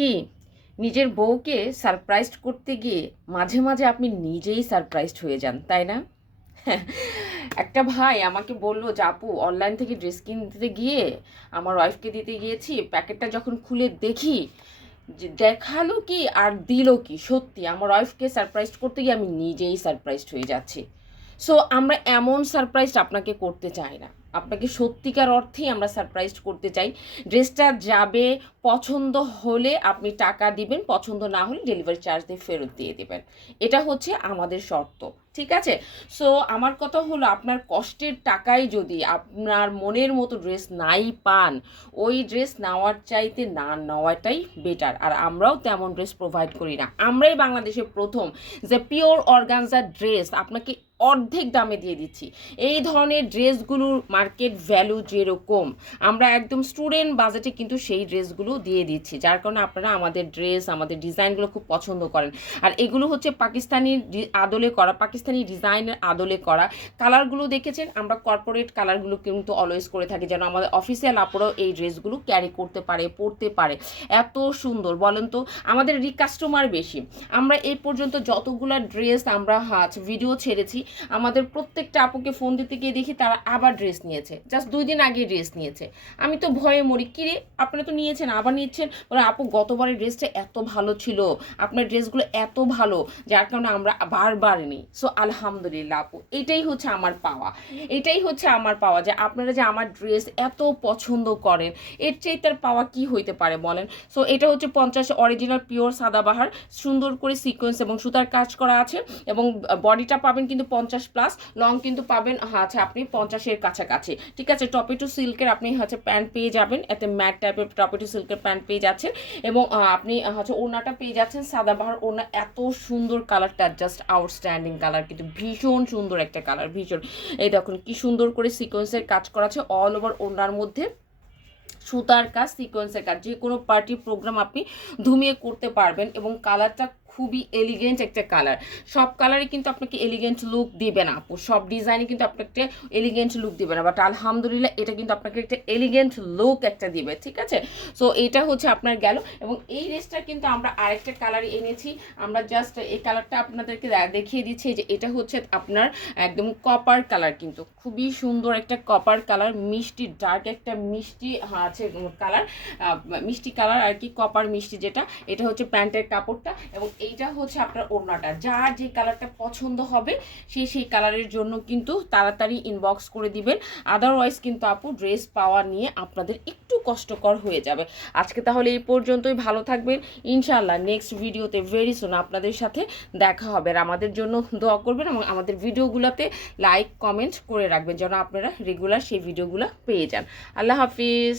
কি নিজের বউকে সারপ্রাইজ করতে গিয়ে মাঝে মাঝে আপনি নিজেই সারপ্রাইজড হয়ে যান, তাই না? একটা ভাই আমাকে বললো যে আপু, অনলাইন থেকে ড্রেস কিনতে গিয়ে আমার ওয়াইফকে দিতে গিয়েছি, প্যাকেটটা যখন খুলে দেখি যে দেখালো কি আর দিল কি, সত্যি আমার ওয়াইফকে সারপ্রাইজ করতে গিয়ে আমি নিজেই সারপ্রাইজড হয়ে যাচ্ছি। সো আমরা এমন সারপ্রাইজ আপনাকে করতে চাই না, আপনাকে সত্যিকার অর্থেই আমরা সারপ্রাইজ করতে চাই। ড্রেসটা যাবে, পছন্দ হলে আপনি টাকা দিবেন, পছন্দ না হলে ডেলিভারি চার্জ দিয়ে ফেরত দিয়ে দেবেন। এটা হচ্ছে আমাদের শর্ত, ঠিক আছে? সো আমার কথা হলো, আপনার কষ্টের টাকায় যদি আপনার মনের মতো ড্রেস নাই পান, ওই ড্রেস নেওয়ার চাইতে না নেওয়াটাই বেটার। আর আমরাও তেমন ড্রেস প্রোভাইড করি না। আমরাই বাংলাদেশে প্রথম যে পিওর অর্গানজা ড্রেস আপনাকে অর্ধেক দামে দিয়ে দিচ্ছি। এই ধরনের ড্রেসগুলোর মার্কেট ভ্যালু যেরকম, আমরা একদম স্টুডেন্ট বাজেটে কিন্তু সেই ড্রেসগুলো দিয়ে দিচ্ছি, যার কারণে আপনারা আমাদের ড্রেস, আমাদের ডিজাইনগুলো খুব পছন্দ করেন। আর এগুলো হচ্ছে পাকিস্তানি আদলে করা, পাকিস্তানি ডিজাইনের আদলে করা। কালারগুলো দেখেছেন, আমরা কর্পোরেট কালারগুলো কিন্তু অলওয়েজ করে থাকি, যেন আমাদের অফিসিয়াল আপুরাও এই ড্রেসগুলো ক্যারি করতে পারে, পরতে পারে। এত সুন্দর বলেন তো, আমাদের কাস্টমার বেশি। আমরা এই পর্যন্ত যতগুলো ড্রেস আমরা ভিডিও ছেড়েছি, আমাদের প্রত্যেকটা আপুকে ফোন দিতে গিয়ে দেখি তারা আবার ড্রেস নিয়েছে, জাস্ট 2 দিন আগে ড্রেস নিয়েছে। আমি তো ভয়ে মরি, কিরে আপনারা তো নিয়েছেন আবার নিচ্ছেন? বলে আপু গতবারের ড্রেসটা এত ভালো ছিল, আপনার ড্রেসগুলো এত ভালো, যার কারণে আমরা বারবার নিই। সো আলহামদুলিল্লাহ আপু, এটাই হচ্ছে আমার পাওয়া, এটাই হচ্ছে আমার পাওয়া, যে আপনারা যে আমার ড্রেস এত পছন্দ করেন, এর চেয়ে তার পাওয়া কি হইতে পারে বলেন? সো এটা হচ্ছে 50 অরিজিনাল পিওর সাদাবাহার, সুন্দর করে সিকোয়েন্স এবং সুতার কাজ করা আছে, এবং বডিটা পাবেন কিন্তু 50+, লং কিন্তু পাবেন আপনি 50-এর কাছাকাছি, ঠিক আছে? টপেটো সিল্কের আপনি প্যান্ট পেয়ে যাবেন, এতে ম্যাট টাইপের টপেটো সিল্কের প্যান্ট পেয়ে যাচ্ছেন, এবং আপনি ওড়নাটা পেয়ে যাচ্ছেন সাদাবাহার ওড়না। এত সুন্দর কালারটা, জাস্ট আউটস্ট্যান্ডিং কালার, কিন্তু ভীষণ সুন্দর একটা কালার, ভীষণ। এই দেখুন কি সুন্দর করে সিকোয়েন্সের কাজ করা আছে অল ওভার ওড়নার মধ্যে, সুতার কাজ, সিকোয়েন্সের কাজ, যে কোনো পার্টি প্রোগ্রাম আপনি ধুমিয়ে করতে পারবেন। এবং কালারটা খুবই এলিগেন্ট একটা কালার। সব কালারই কিন্তু আপনাকে এলিগেন্ট লুক দিবে না আপু, সব ডিজাইনই কিন্তু আপনাকে এলিগেন্ট লুক দিবে না, বাট আলহামদুলিল্লাহ এটা কিন্তু আপনাকে একটা এলিগেন্ট লুক একটা দিবে, ঠিক আছে? সো এটা হচ্ছে আপনার গেল। এবং এই ড্রেসটা কিন্তু আমরা আরেকটা কালার এনেছি, আমরা জাস্ট এই কালারটা আপনাদেরকে দেখিয়ে দিচ্ছি, যে এটা হচ্ছে আপনার একদম কপার কালার, কিন্তু খুবই সুন্দর একটা কপার কালার, মিষ্টি ডার্ক একটা মিষ্টি আছে কালার, মিষ্টি কালার আর কি, কপার মিষ্টি যেটা। এটা হচ্ছে প্যান্টের কাপড়টা, এবং এইটা হচ্ছে আপনার ওড়নাটা। যার যে কালারটা পছন্দ হবে সেই কালারের জন্য কিন্তু তাড়াতাড়ি ইনবক্স করে দিবেন, আদারওয়াইজ কিন্তু আপু ড্রেস পাওয়া নিয়ে আপনাদের একটু কষ্টকর হয়ে যাবে। আজকে তাহলে এই পর্যন্তই, ভালো থাকবেন ইনশাআল্লাহ। নেক্সট ভিডিওতে ভেরি সুন আপনাদের সাথে দেখা হবে। আর আমাদের জন্য দোয়া করবেন, এবং আমাদের ভিডিওগুলোতে লাইক কমেন্ট করে রাখবেন, যেন আপনারা রেগুলার সেই ভিডিওগুলো পেয়ে যান। আল্লাহ হাফিজ।